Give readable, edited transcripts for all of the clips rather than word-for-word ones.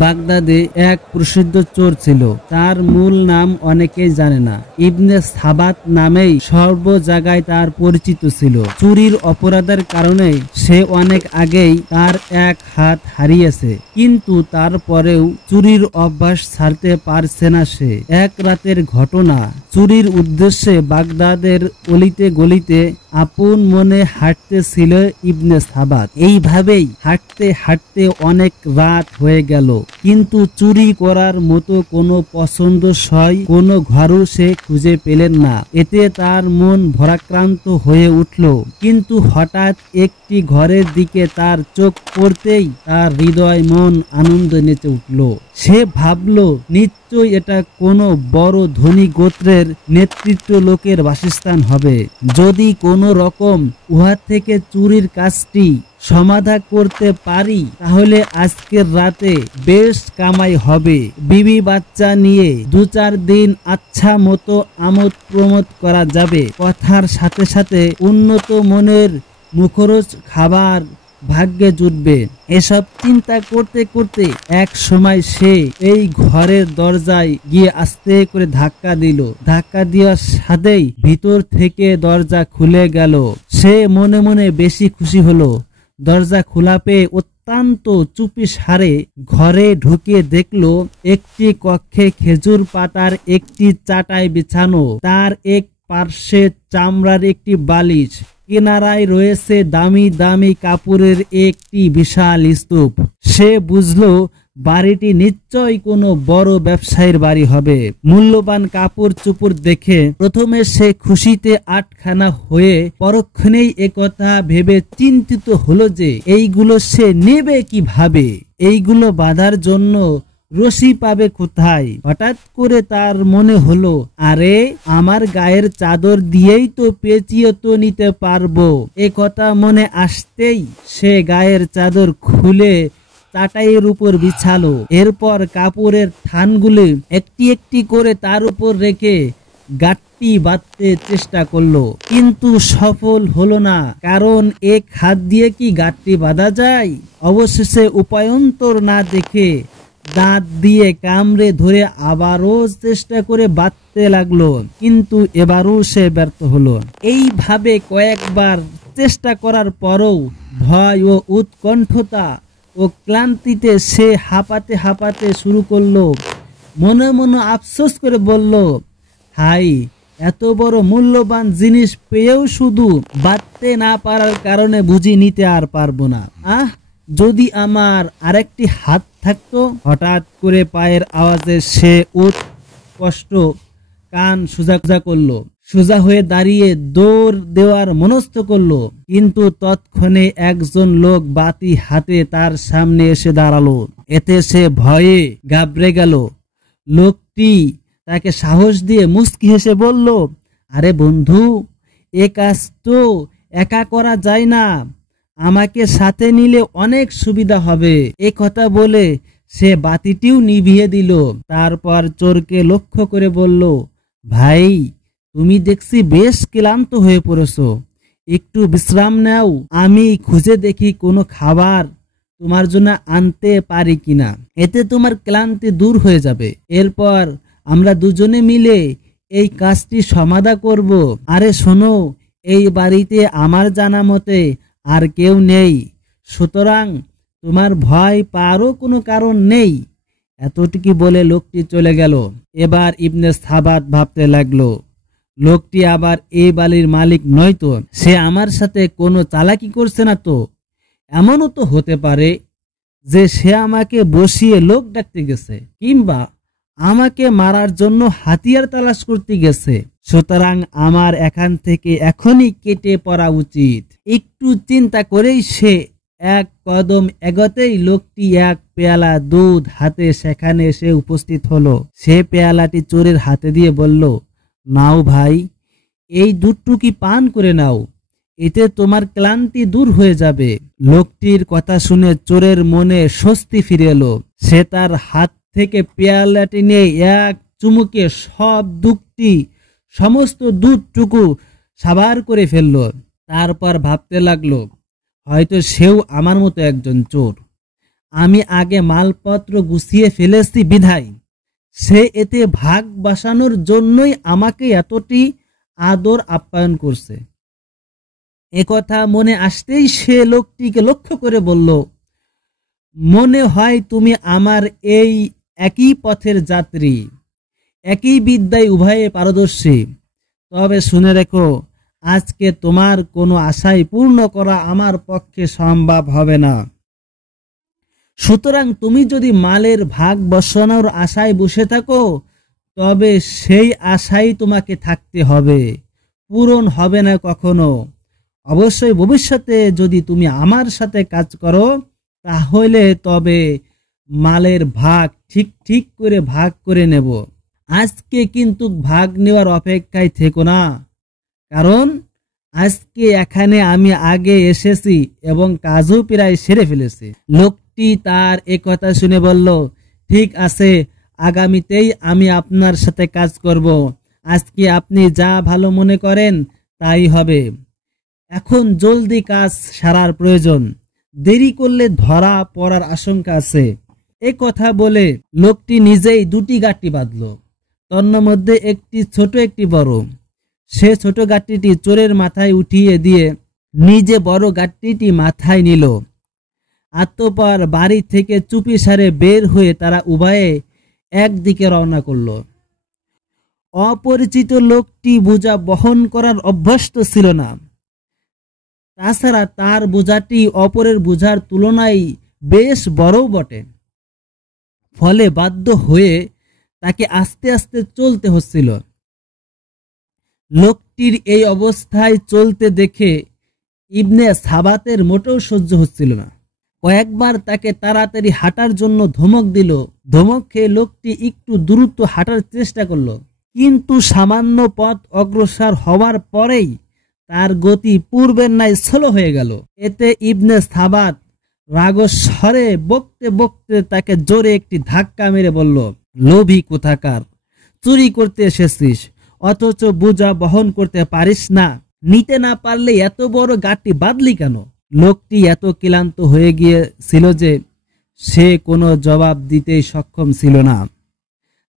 বাগদাদে এক প্রসিদ্ধ চোর ছিল, তার মূল নাম অনেকেই জানে না। ইবনে সাবাত নামেই সর্ব জায়গায় তার পরিচিত ছিল। চুরির অপরাধের কারণে সে অনেক আগেই তার এক হাত হারিয়েছে, কিন্তু তারপরেও চুরির অভ্যাস ছাড়তে পারছে না সে। এক রাতের ঘটনা, চুরির উদ্দেশ্যে বাগদাদের অলিতে গলিতে আপন মনে হাঁটতেছিল ইবনে সাবাত। এইভাবেই হাঁটতে হাঁটতে অনেক রাত হয়ে গেল, কিন্তু চুরি করার মতো কোনো পছন্দসই কোনো ঘরও সে খুঁজে পেলেন না। এতে তার মন ভারাক্রান্ত হয়ে উঠল, কিন্তু হঠাৎ একটি ঘরের দিকে তার চোখ পড়তেই তার হৃদয় মন আনন্দ নেচে উঠল। সে ভাবল, নিশ্চয়ই এটা কোনো বড় ধনী গোত্রের নেতৃত্ব লোকের বাসস্থান হবে। যদি কোনো রকম উহা থেকে চুরির কাজটি সমাধা করতে পারি, তাহলে আজকের রাতে বেশ কামাই হবে। বিবি বাচ্চা নিয়ে 2-4 দিন আচ্ছা মতো আমোদ প্রমোদ করা যাবে। কথার সাথে সাথে উন্নত মনের মুখরোচ খাবার ভাগ্যে জুটবে। এসব চিন্তা করতে করতে এক সময় সে এই ঘরের দরজায় গিয়ে আস্তে করে ধাক্কা দিল। ধাক্কা দেওয়ার সাথেই ভিতর থেকে দরজা খুলে গেল। সে মনে মনে বেশি খুশি হলো। দরজা খোলা পেয়ে অত্যন্ত চুপিসারে ঘরে ঢুকে দেখলো একটি কক্ষে খেজুর পাতার একটি চাটাই বিছানো, তার এক পার্শ্বে চামড়ার একটি বালিশ, কিনারায় রয়েছে দামি দামি কাপড়ের একটি বিশাল স্তূপ। সে বুঝলো বাড়িটি নিশ্চয়ই কোনো বড় ব্যবসায়ীর বাড়ি হবে। মূল্যবান কাপড় চোপড় দেখে প্রথমে সে খুশিতে আটখানা হয়ে পরক্ষণেই একথা ভেবে চিন্তিত হলো যে এইগুলো সে নেবে কিভাবে, এইগুলো বাঁধার জন্য রশি পাবে কোথায়। হঠাৎ করে তার মনে হলো, আরে আমার গায়ের চাদর দিয়েই তো পেঁচিয়ে তো নিতে পারবো। এ কথা মনে আসতেই সে গায়ের চাদর খুলে চাটাইয়ের উপর বিছালো। এরপর কাপড়ের থানগুলি একটি একটি করে তার উপর রেখে গাঁটটি বাঁধতে চেষ্টা করলো, কিন্তু সফল হলো না, কারণ এক হাত দিয়ে কি গাঁটটি বাঁধা যায়। অবশেষে উপায়ন্তর না দেখে দাঁত দিয়ে কামড়ে ধরে আবারও চেষ্টা করে বাঁধতে লাগলো, কিন্তু এবারও সে ব্যর্থ হলো। এইভাবে কয়েকবার চেষ্টা করার পরও ভয় ও উৎকণ্ঠতা ও ক্লান্তিতে সে হাঁপাতে হাঁপাতে শুরু করলো। মনে মনে আফসোস করে বলল, হাই, এত বড় মূল্যবান জিনিস পেয়েও শুধু বাঁধতে না পারার কারণে বুঝি নিতে আর পারবো না। যদি আমার আরেকটি হাত থাকতো। হঠাৎ করে পায়ের আওয়াজে সে কষ্ট কান সোজা করলো, সোজা হয়ে দাঁড়িয়ে দৌড় দেওয়ার মনস্থ করলো, কিন্তু তৎক্ষণে একজন লোক বাতি হাতে তার সামনে এসে দাঁড়ালো। এতে সে ভয়ে ঘাবড়ে গেল। লোকটি তাকে সাহস দিয়ে মুচকি হেসে বলল, আরে বন্ধু, এ কাজ তো একা করা যায় না, আমাকে সাথে নিলে অনেক সুবিধা হবে। এ কথা বলে সে বাতিটিও নিভিয়ে দিল। তারপর চোরকে লক্ষ্য করে বলল, ভাই, তুমি দেখছি বেশ ক্লান্ত হয়ে পড়েছো, একটু বিশ্রাম নাও, আমি খুঁজে দেখি কোনো খাবার তোমার জন্য আনতে পারি কিনা, এতে তোমার ক্লান্তি দূর হয়ে যাবে। এরপর আমরা দুজনে মিলে এই কাজটি সমাধা করব। আরে শোনো, এই বাড়িতে আমার জানা মতে আর কেউ নেই, সুতরাং তোমার ভয় পাওয়ারও কোনো কারণ নেই। এতটুকু বলে লোকটি চলে গেল। এবার ইবনে সাবাত ভাবতে লাগলো, লোকটি আবার এই বাড়ির মালিক নয় তো, সে আমার সাথে কোনো চালাকি করছে না তো? এমনও তো হতে পারে যে সে আমাকে বসিয়ে লোক ডাকতে গেছে, কিংবা আমাকে মারার জন্য হাতিয়ার তালাশ করতে গেছে। সুতরাং আমার এখান থেকে এখনই কেটে পড়া উচিত। একটু চিন্তা করেই সে এক কদম এগোতেই লোকটি এক পেয়ালা দুধ হাতে সেখানে এসে উপস্থিত হলো। সে পেয়ালাটি চোরের হাতে দিয়ে বলল, নাও ভাই, এই দুধটুকি পান করে নাও, এতে তোমার ক্লান্তি দূর হয়ে যাবে। লোকটির কথা শুনে চোরের মনে স্বস্তি ফিরে এলো। সে তার হাত থেকে পেয়ালাটি নিয়ে এক চুমুকে সমস্ত দুধটুকু সাবার করে ফেলল। তারপর ভাবতে লাগলো, হয়তো সেও আমার মতো একজন চোর, আমি আগে মালপত্র গুছিয়ে ফেলেছি বিধায় সে এতে ভাগ বসানোর জন্যই আমাকে এতটি আদর আপ্যায়ন করছে। একথা মনে আসতেই সে লোকটিকে লক্ষ্য করে বলল, মনে হয় তুমি আমার এই একই পথের যাত্রী, একই বিদ্যায় উভয়ে পারদর্শী। তবে শুনে রেখো, আজকে তোমার কোনো আশাই পূর্ণ করা আমার পক্ষে সম্ভব হবে না। সুতরাং তুমি যদি মালের ভাগ বসানোর আশায় বসে থাকো, তবে সেই আশাই তোমাকে থাকতে হবে, পূরণ হবে না কখনো। অবশ্যই ভবিষ্যতে যদি তুমি আমার সাথে কাজ করো, তাহলে তবে মালের ভাগ ঠিক ঠিক করে ভাগ করে নেব। আজকে কিন্তু ভাগ নেওয়ার অপেক্ষায় থেকো না, কারণ আজকে এখানে আমি আগে এসেছি এবং কাজও প্রায় সেরে ফেলেছি। লোকটি তার একথা শুনে বলল, ঠিক আছে, আগামীতেই আমি আপনার সাথে কাজ করব। আজকে আপনি যা ভালো মনে করেন তাই হবে। এখন জলদি কাজ সারার প্রয়োজন, দেরি করলে ধরা পড়ার আশঙ্কা আছে। এ কথা বলে লোকটি নিজেই দুটি গাঁটটি বাঁধল, তন্মধ্যে একটি ছোট একটি বড়। সে ছোট গাঁটটিটি চোরের মাথায় উঠিয়ে দিয়ে নিজে বড় গাঁটটিটি মাথায় নিল। অতঃপর বাড়ি থেকে চুপিসারে বের হয়ে তারা উভয়ে একদিকে রওনা করল। অপরিচিত লোকটি বোঝা বহন করার অভ্যস্ত ছিল না, তাছাড়া তার বোঝাটি অপরের বোঝার তুলনায় বেশ বড়ও বটে। ফলে বাধ্য হয়ে তাকে আস্তে আস্তে চলতে হচ্ছিল। লোকটির এই অবস্থায় চলতে দেখে ইবনে সাবাতের মোটেও সহ্য হচ্ছিল না। কয়েকবার তাকে তাড়াতাড়ি হাঁটার জন্য ধমক দিল। ধমক খেয়ে লোকটি একটু দ্রুত হাঁটার চেষ্টা করলো, কিন্তু সামান্য পথ অগ্রসর হওয়ার পরেই তার গতি পূর্বের ন্যায় স্লো হয়ে গেল। এতে ইবনে সাবাত রাগস্বরে বকতে বকতে তাকে জোরে একটি ধাক্কা মেরে বলল, লোভী কোথাকার, চুরি করতে এসেছিস অথচ বোঝা বহন করতে পারিস না? নিতে না পারলে এত বড় গাঁটটি বাঁধলি কেন? লোকটি এত ক্লান্ত হয়ে গিয়েছিল যে সে কোনো জবাব দিতেই সক্ষম ছিল না।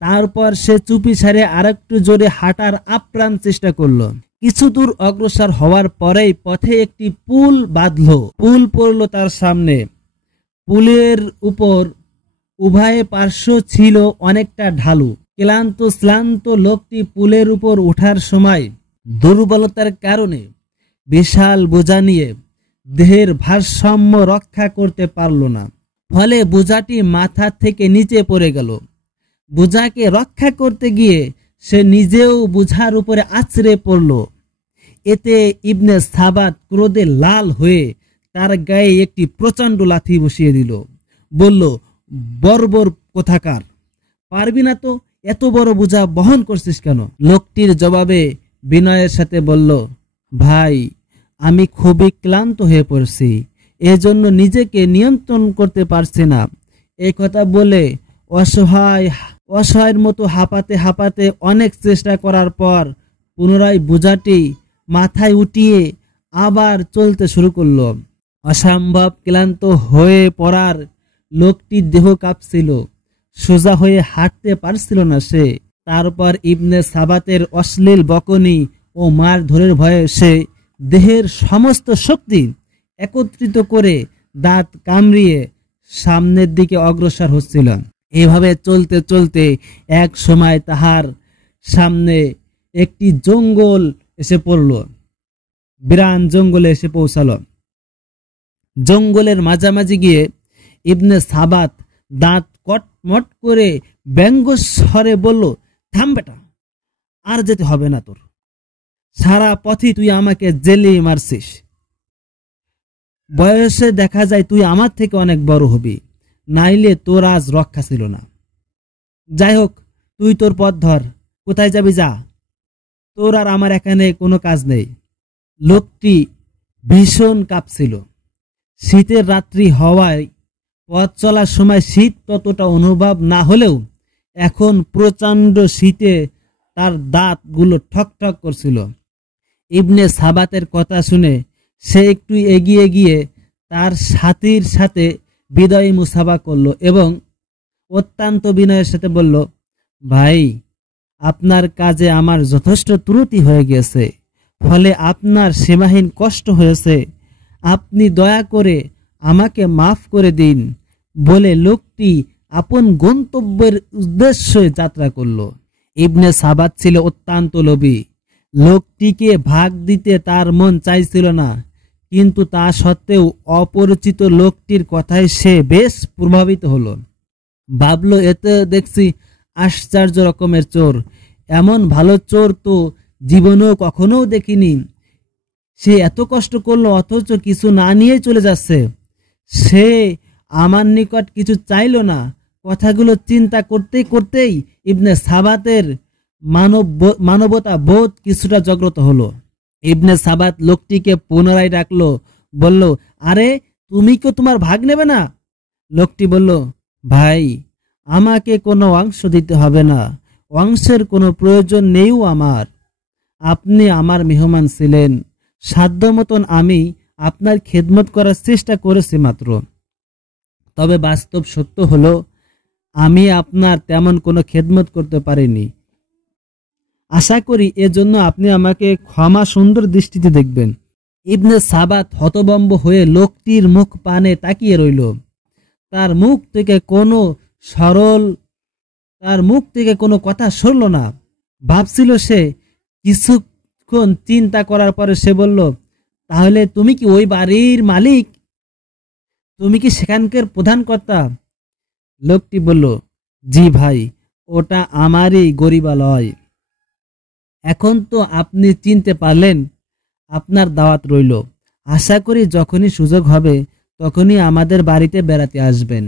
তারপর সে চুপি সারে আরেকটু জোরে হাঁটার আপ্রাণ চেষ্টা করলো। কিছু দূর অগ্রসর হওয়ার পরেই পথে একটি পুল বাঁধল। পুল পড়ল তার সামনে। পুলের উপর উভয় পার্শ্ব ছিল অনেকটা ঢালু। ক্লান্ত শ্রান্ত লোকটি পুলের উপর ওঠার সময় দুর্বলতার কারণে বিশাল বোঝা নিয়ে দেহের ভারসাম্য রক্ষা করতে পারল না। ফলে বোঝাটি মাথা থেকে নিচে পড়ে গেল। বোঝাকে রক্ষা করতে গিয়ে সে নিজেও বোঝার উপরে আছড়ে পড়ল। এতে ইবনে সাবাত ক্রোধে লাল হয়ে তার গায়ে একটি প্রচণ্ড লাথি বসিয়ে দিল। বলল, বর্বর কোথাকার, পারবি না তো? এত বড় বোঝা বহন করছিস কেন? লোকটির জবাবে বিনয়ের সাথে বলল, ভাই, আমি খুবই ক্লান্ত হয়ে পড়ছি, এজন্য নিজেকে নিয়ন্ত্রণ করতে পারছি না। এই কথা বলে অসহায়ের মতো হাঁপাতে হাঁপাতে অনেক চেষ্টা করার পর পুনরায় বোঝাটি মাথায় উঠিয়ে আবার চলতে শুরু করলো। অসম্ভব ক্লান্ত হয়ে পড়ার লোকটির দেহ কাঁপছিল, সোজা হয়ে হাঁটতে পারছিল না সে। তারপর ইবনে সাবাতের অশ্লীল বকনি ও মার ধরের ভয়ে সে দেহের সমস্ত শক্তি একত্রিত করে দাঁত কামড়িয়ে সামনের দিকে অগ্রসর হচ্ছিল। এভাবে চলতে চলতে এক সময় তাহার সামনে একটি জঙ্গল এসে পড়ল। বিরান জঙ্গলে এসে পৌঁছালো। জঙ্গলের মাঝামাঝি গিয়ে ইবনে সাবাত দাঁত কটমট করে ব্যঙ্গস্বরে বলল, থাম বেটা, আর যেতে হবে না তোর। সারা পথে তুই আমাকে জেলে মারছিস। বয়সে দেখা যায় তুই আমার থেকে অনেক বড় হবি, নাইলে তোর আজ রক্ষা ছিল না। যাই হোক, তুই তোর পথ ধর, কোথায় যাবি যা, তোর আর আমার এখানে কোনো কাজ নেই। লোকটি ভীষণ কাঁপছিল। শীতের রাত্রি হওয়ায় পথ চলার সময় শীত ততটা অনুভব না হলেও এখন প্রচণ্ড শীতে তার দাঁতগুলো ঠকঠক করছিল। ইবনে সাবাতের কথা শুনে সে একটু এগিয়ে গিয়ে তার সাথীর সাথে বিদায়ী মুসাফা করলো এবং অত্যন্ত বিনয়ের সাথে বলল, ভাই, আপনার কাজে আমার যথেষ্ট ত্রুটি হয়ে গেছে, ফলে আপনার সীমাহীন কষ্ট হয়েছে, আপনি দয়া করে আমাকে মাফ করে দিন বলে লোকটি আপন গন্তব্যের উদ্দেশ্যে যাত্রা করল। ইবনে সাবাত ছিল অত্যন্ত লোভী। লোকটিকে ভাগ দিতে তার মন চাইছিল না, কিন্তু তা সত্ত্বেও অপরিচিত লোকটির কথায় সে বেশ প্রভাবিত হলো। ভাবলো, এতে দেখছি আশ্চর্য রকমের চোর, এমন ভালো চোর তো জীবনেও কখনো দেখিনি। সে এত কষ্ট করলো অথচ কিছু না নিয়ে চলে যাচ্ছে। সে আমার নিকট কিছু চাইল না। কথাগুলো চিন্তা করতেই করতেই ইবনে সাবাতের মানবতা বোধ কিছুটা জাগ্রত হলো। ইবনে সাবাত লোকটিকে পুনরায় ডাকলো, বলল, আরে তুমি কি তোমার ভাগ নেবে না? লোকটি বলল, ভাই, আমাকে কোনো অংশ দিতে হবে না, অংশের কোনো প্রয়োজন নেইও আমার। আপনি আমার মেহমান ছিলেন, সাধ্য মতন আমি আপনার খেদমত করার চেষ্টা করেছি মাত্র। তবে বাস্তব সত্য হলো আমি আপনার তেমন কোনো খেদমত করতে পারিনি। আশা করি এজন্য আপনি আমাকে ক্ষমা সুন্দর দৃষ্টিতে দেখবেন। ইবনে সাবাত হতভম্ব হয়ে লোকটির মুখ পানে তাকিয়ে রইল। তার মুখ থেকে কোনো কথা সরল না। ভাবছিল সে। কিছুক্ষণ চিন্তা করার পরে সে বলল, তাহলে তুমি কি ওই বাড়ির মালিক? তুমি কি সেখানকার প্রধান কর্তা? লোকটি বলল, জি ভাই, ওটা আমারই গরিবালয়। এখন তো আপনি চিনতে পারলেন, আপনার দাওয়াত রইল। আশা করি যখনই সুযোগ হবে তখনই আমাদের বাড়িতে বেড়াতে আসবেন।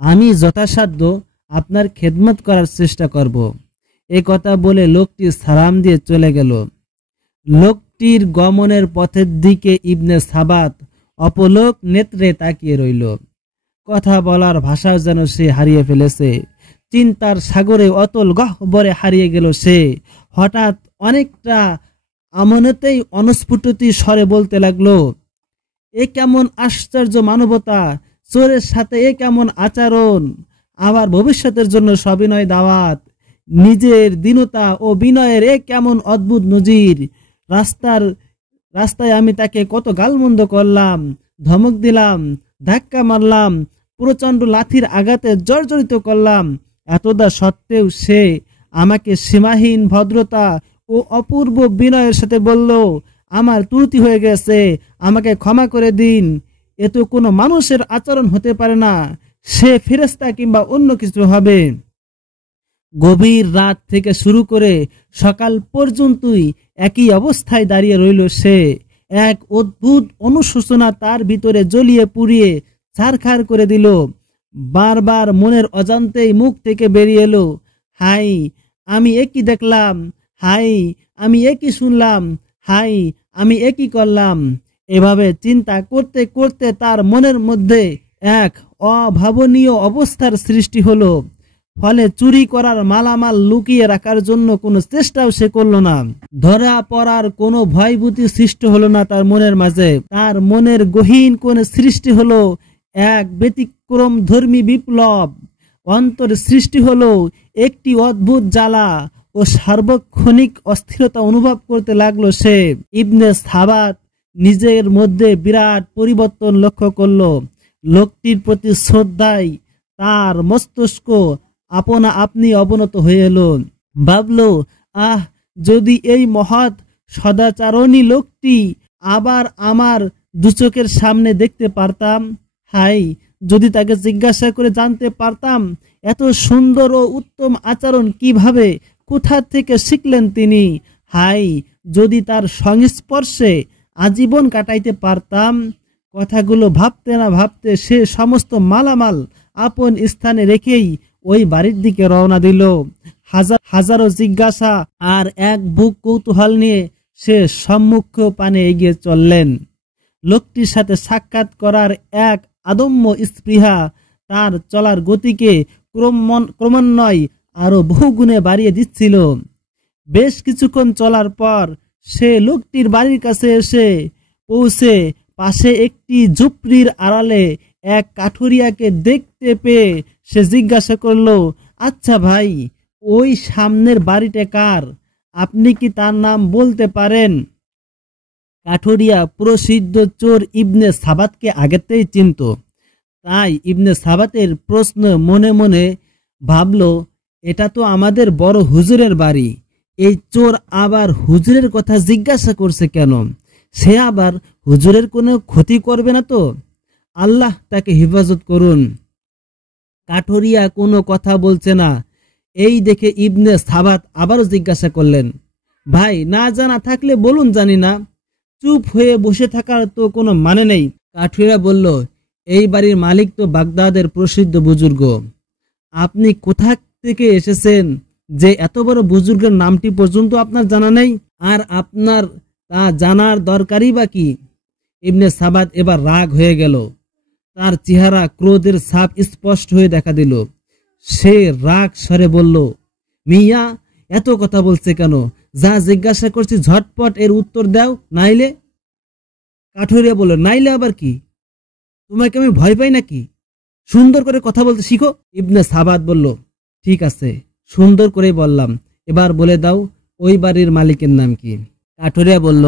আমি যথাসাধ্য আপনার খেদমত করার চেষ্টা করব। এ কথা বলে লোকটি সালাম দিয়ে চলে গেল। লোকটির গমনের পথের দিকে ইবনে সাবাত অপলক নেত্রে তাকিয়ে রইল। কথা বলার ভাষাও যেন সে হারিয়ে ফেলেছে। চিন্তার সাগরে অতল গহ্বরে হারিয়ে গেল সে। হঠাৎ অনেকটা আমনেতেই অনস্ফুটতি স্বরে বলতে লাগলো, এ কেমন আশ্চর্য মানবতা! চোরের সাথে এ কেমন আচরণ! আবার ভবিষ্যতের জন্য সবিনয় দাওয়াত! নিজের দীনতা ও বিনয়ের এ কেমন অদ্ভুত নজির! রাস্তায় আমি তাকে কত গালমন্দ করলাম, ধমক দিলাম, ধাক্কা মারলাম, প্রচণ্ড লাথির আঘাতে জর্জরিত করলাম। এতদা সত্ত্বেও সে আমাকে সীমাহীন ভদ্রতা ও অপূর্ব বিনয়ের সাথে বলল, আমার ত্রুটি হয়ে গেছে, আমাকে ক্ষমা করে দিন। এ তো কোনো মানুষের আচরণ হতে পারে না। সে ফেরেশতা কিংবা অন্য কিছু হবে। গভীর রাত থেকে শুরু করে সকাল পর্যন্তই একই অবস্থায় দাঁড়িয়ে রইল সে। এক অদ্ভুত অনুশোচনা তার ভিতরে জ্বলিয়ে পুড়িয়ে ছারখার করে দিল। বারবার মনের অজান্তেই মুখ থেকে বেরিয়ে এলো, হাই, আমি একই দেখলাম, হাই, আমি একই শুনলাম, হাই, আমি একই করলাম। এভাবে চিন্তা করতে করতে তার মনের মধ্যে এক অভাবনীয় অবস্থার সৃষ্টি হলো। ফলে চুরি করার মালামাল লুকিয়ে রাখার জন্য কোনো চেষ্টাও সে করলো না। ধরা পড়ার কোনো ভয়ভীতি সৃষ্টি হলো না তার মনের মাঝে। তার মনের গহীন কোণে সৃষ্টি হলো এক ব্যতিক্রম ধর্মী বিপ্লব। অন্তরে সৃষ্টি হলো একটি অদ্ভুত জ্বালা ও সার্বক্ষণিক অস্থিরতা অনুভব করতে লাগলো সে। ইবনে সাবাত নিজের মধ্যে বিরাট পরিবর্তন লক্ষ্য করলো। লোকটির প্রতি শ্রদ্ধায় তার মস্তিষ্ক আপনা আপনি অবনত হয়ে এলো। ভাবলো, যদি এই মহৎ সদাচারণী লোকটি আবার আমার দুচোখের সামনে দেখতে পারতাম। হাই, যদি তাকে জিজ্ঞাসা করে জানতে পারতাম এত সুন্দর ও উত্তম আচরণ কিভাবে, কোথা থেকে শিখলেন তিনি। হাই, যদি তার সংস্পর্শে আজীবন কাটাইতে পারতাম। কথাগুলো ভাবতে না ভাবতে সে সমস্ত মালামাল আপন স্থানে রেখেই ওই বাড়ির দিকে রওনা দিল। হাজারো জিজ্ঞাসা আর এক বুক কৌতূহল নিয়ে সে সম্মুখ পানে এগিয়ে চললেন। লোকটির সাথে সাক্ষাৎ করার এক আদম্য স্পৃহা তার চলার গতিকে ক্রমান্বয়ে আরো বহুগুণে বাড়িয়ে দিচ্ছিল। বেশ কিছুক্ষণ চলার পর সে লোকটির বাড়ির কাছে এসে পৌঁছে পাশে একটি ঝুপড়ির আড়ালে এক কাঠুরিয়াকে দেখতে পেয়ে সে জিজ্ঞাসা করলো, আচ্ছা ভাই, ওই সামনের বাড়িটা কার? আপনি কি তার নাম বলতে পারেন? কাঠুরিয়া প্রসিদ্ধ চোর ইবনে সাবাতকে আগেতেই চিনত। তাই ইবনে সাবাতের প্রশ্ন মনে মনে ভাবল, এটা তো আমাদের বড় হুজুরের বাড়ি। এই চোর আবার হুজুরের কথা জিজ্ঞাসা করছে কেন? সে আবার হুজুরের কোনো ক্ষতি করবে না তো? আল্লাহ তাকে হেফাজত করুন। কাঠুরিয়া কোনো কথা বলছে না। এই দেখে ইবনে সাবাত আবারও জিজ্ঞাসা করলেন, ভাই, না জানা থাকলে বলুন জানি না। চুপ হয়ে বসে থাকার তো কোনো মানে নেই। কাঠুরিয়া বলল, এই বাড়ির মালিক তো বাগদাদের প্রসিদ্ধ বুজুর্গ। আপনি কোথা থেকে এসেছেন যে এত বড় বুজুর্গের নামটি পর্যন্ত আপনার জানা নেই? আর আপনার তা জানার দরকারই বা কি? ইবনে সাবাত এবার রাগ হয়ে গেল। তার চেহারা ক্রোধের ছাপ স্পষ্ট হয়ে দেখা দিল। সে রাগ স্বরে বলল, মিয়া, এত কথা বলছে কেন? যা জিজ্ঞাসা করছি ঝটপট এর উত্তর দাও, নাইলে। কাঠুরিয়া বলল, নাইলে আবার কি? তোমাকে আমি ভয় পাই নাকি? সুন্দর করে কথা বলতে শিখো। ইবনে সাবাত বলল, ঠিক আছে, সুন্দর করে বললাম, এবার বলে দাও ওই বাড়ির মালিকের নাম কি? কাঠুরিয়া বলল,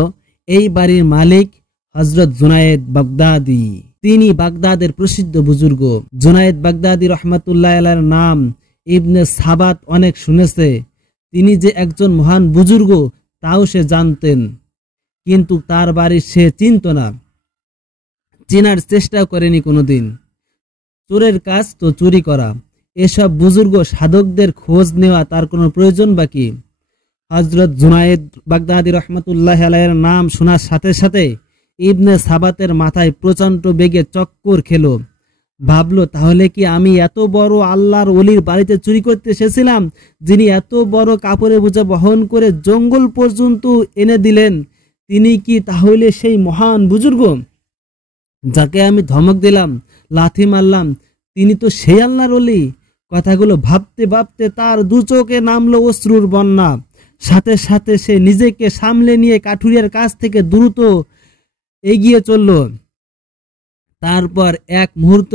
এই বাড়ির মালিক হযরত জুনায়েদ বাগদাদি। তিনি বাগদাদের প্রসিদ্ধ বুজুর্গ। জুনায়েদ বাগদাদি রহমাতুল্লাহ আলাইহির নাম ইবনে সাবাত অনেক শুনেছে। তিনি যে একজন মহান বুজুর্গ তাও সে জানতেন, কিন্তু তার বাড়ি সে চিনত না, চেনার চেষ্টাও করেনি কোনোদিন। চোরের কাজ তো চুরি করা। এসব বুজুর্গ সাধকদের খোঁজ নেওয়া তার কোনো প্রয়োজন বাকি? হযরত জুনায়েদ বাগদাদি রহমাতুল্লাহ আলাইহির নাম শোনার সাথে সাথে ইবনে সাবাতের মাথায় প্রচণ্ড বেগে চক্কর খেলো। ভাবলো, তাহলে কি আমি এত বড় আল্লাহর ওলির বাড়িতে চুরি করতে এসেছিলাম, যিনি এত বড় কাপড়ের বোঝা বহন করে জঙ্গল পর্যন্ত এনে দিলেন? তিনি কি তাহলে সেই মহান বুজুর্গ যাকে আমি ধমক দিলাম, লাথি মারলাম? তিনি তো সেই আল্লাহর ওলি। কথাগুলো ভাবতে ভাবতে তার দু চোখে নামলো অশ্রুর বন্যা। সাথে সাথে সে নিজেকে সামলে নিয়ে কাঠুরিয়ার কাছ থেকে দ্রুত এগিয়ে চলল। তারপর এক মুহূর্ত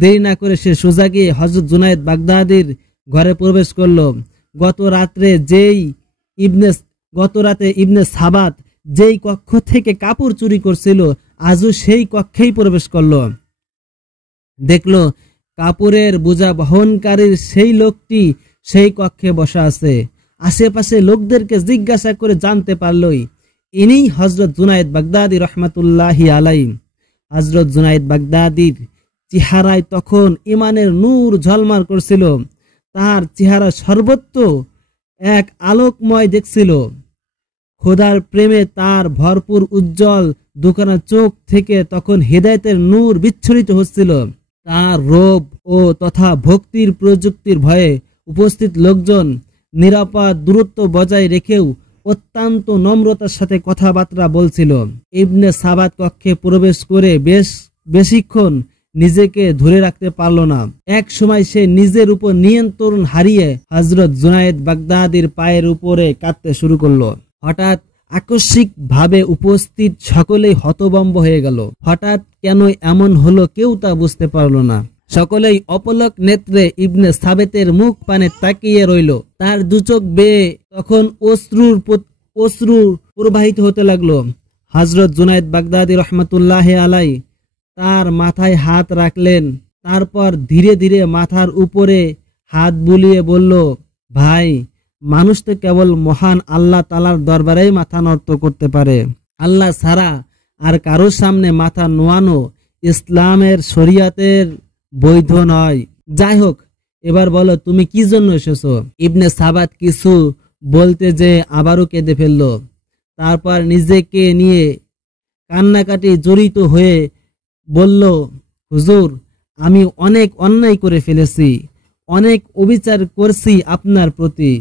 দেরি না করে সে সোজা গিয়ে হযরত জুনায়েদ বাগদাদির ঘরে প্রবেশ করল। গত রাতে ইবনে সাবাত যেই কক্ষ থেকে কাপড় চুরি করছিল, আজও সেই কক্ষেই প্রবেশ করল। দেখল কাপড়ের বোঝা বহনকারীর সেই লোকটি সেই কক্ষে বসা আছে। আশেপাশে লোকদেরকে জিজ্ঞাসা করে জানতে পারলই ইনি হযরত জুনায়েদ বাগদাদি রহমাতুল্লাহি আলাইহি। হযরত জুনায়েদ বাগদাদির চেহারায় তখন ইমানের নূর ঝলমল করছিল। তার চেহারা সর্বত্র এক আলোকময় দেখছিল। খোদার প্রেমে তার ভরপুর উজ্জ্বল দুখানা চোখ থেকে তখন হেদায়েতের নূর বিচ্ছুরিত হচ্ছিল। তার রূপ ও তথা ভক্তির প্রযুক্তির ভয়ে উপস্থিত লোকজন নিরাপদ দূরত্ব বজায় রেখেও অত্যন্ত নম্রতার সাথে কথাবার্তা বলছিল। ইবনে সাবাত কক্ষে প্রবেশ করে বেশিক্ষণ নিজেকে ধরে রাখতে পারল না। এক সময় সে নিজের উপর নিয়ন্ত্রণ হারিয়ে হযরত জুনায়েদ বাগদাদির পায়ের উপরে কাঁদতে শুরু করলো। হঠাৎ আকস্মিক ভাবে উপস্থিত সকলেই হতভম্ব হয়ে গেল। হঠাৎ কেন এমন হলো কেউ তা বুঝতে পারল না। সকলেই অপলক নেত্রে ইবনে সাবাতের মুখ পানে তাকিয়ে রইল। তার দু চোখ বেয়ে তখন অশ্রু প্রবাহিত হতে লাগলো। হযরত জুনায়েদ বাগদাদি রহমাতুল্লাহ আলাইহি তার মাথায় হাত রাখলেন। তারপর ধীরে ধীরে মাথার উপরে হাত বুলিয়ে বলল, ভাই, মানুষ তো কেবল মহান আল্লাহ তাআলার দরবারেই মাথা নত করতে পারে। আল্লাহ ছাড়া আর কারোর সামনে মাথা নোয়ানো ইসলামের শরীয়তের বৈধ নয়। যাই হোক, এবার বলো তুমি কি জন্য এসেছো? ইবনে সাবাত কিছু বলতে যে আবারও কেঁদে ফেলল। তারপর নিজেকে নিয়ে কান্নাকাটি জড়িত হয়ে বলল, হুজুর, আমি অনেক অন্যায় করে ফেলেছি, অনেক অবিচার করছি আপনার প্রতি,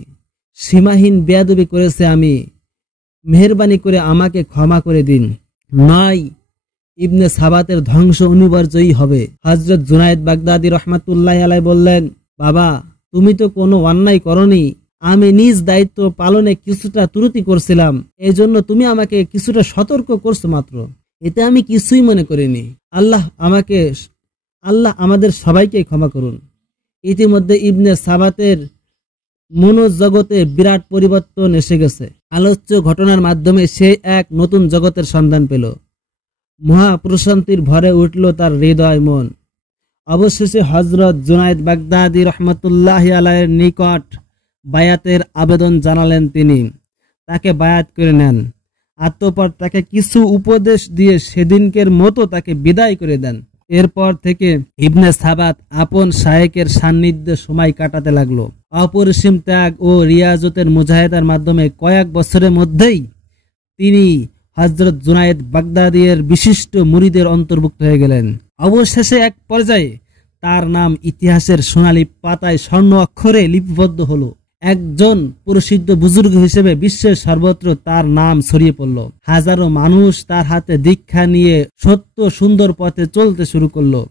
সীমাহীন বেয়াদবি করেছে আমি, মেহেরবানি করে আমাকে ক্ষমা করে দিন। নয় ইবনে সাবাতের ধ্বংস অনিবার্যই হবে। হযরত জুনায়েদ বাগদাদি রহমাতুল্লাহ আলাইহি বললেন, বাবা, তুমি তো কোনো অন্যায় করনি। আমি নিজ দায়িত্ব পালনে কিছুটা ত্রুটি করছিলাম, এই জন্য তুমি আমাকে কিছুটা সতর্ক করছো মাত্র। এতে আমি কিছুই মনে করিনি। আল্লাহ আমাকে আল্লাহ আমাদের সবাইকে ক্ষমা করুন। ইতিমধ্যে ইবনে সাবাতের মনোজগতে বিরাট পরিবর্তন এসে গেছে। আলোচ্য ঘটনার মাধ্যমে সে এক নতুন জগতের সন্ধান পেল। মহা প্রশান্তির ভরে উঠল তার হৃদয় মন। অবশেষে হযরত জুনায়েদ বাগদাদী রহমতুল্লাহ আলাইহির নিকট বায়াতের আবেদন জানালেন। তিনি তাকে বায়াত করে নেন। অতঃপর তাকে কিছু উপদেশ দিয়ে সেদিনকের মতো তাকে বিদায় করে দেন। এরপর থেকে ইবনে সাবাত আপন শায়েখের সান্নিধ্যে সময় কাটাতে লাগলো। অপরিসীম ত্যাগ ও রিয়াজতের মুজাহিদার মাধ্যমে কয়েক বছরের মধ্যেই তিনি হযরত জুনায়েদ বাগদাদীর বিশিষ্ট মুরিদের অন্তর্ভুক্ত হয়ে গেলেন। অবশেষে এক পর্যায়ে তার নাম ইতিহাসের সোনালী পাতায় স্বর্ণ অক্ষরে লিপিবদ্ধ হলো। একজন প্রসিদ্ধ বুজুর্গ হিসেবে বিশ্বের সর্বত্র তার নাম ছড়িয়ে পড়ল। হাজারো মানুষ তার হাতে দীক্ষা নিয়ে সত্য সুন্দর পথে চলতে শুরু করলো।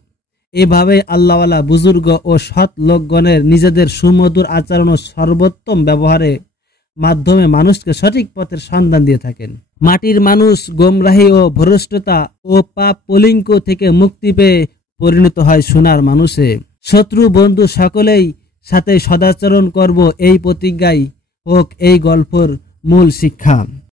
এভাবে আল্লাহওয়ালা বুজুর্গ ও সৎ লোকগণের নিজেদের সুমধুর আচরণ ও সর্বোত্তম ব্যবহারের মাধ্যমে মানুষকে সঠিক পথের সন্ধান দিয়ে থাকেন। মাটির মানুষ গোমরাহি ও ভ্রষ্টতা ও পাপ কলঙ্ক থেকে মুক্তি পেয়ে পরিণত হয় সোনার মানুষে। শত্রু বন্ধু সকলেই সাথে সদাচরণ করব, এই প্রতিজ্ঞাই হোক এই গল্পের মূল শিক্ষা।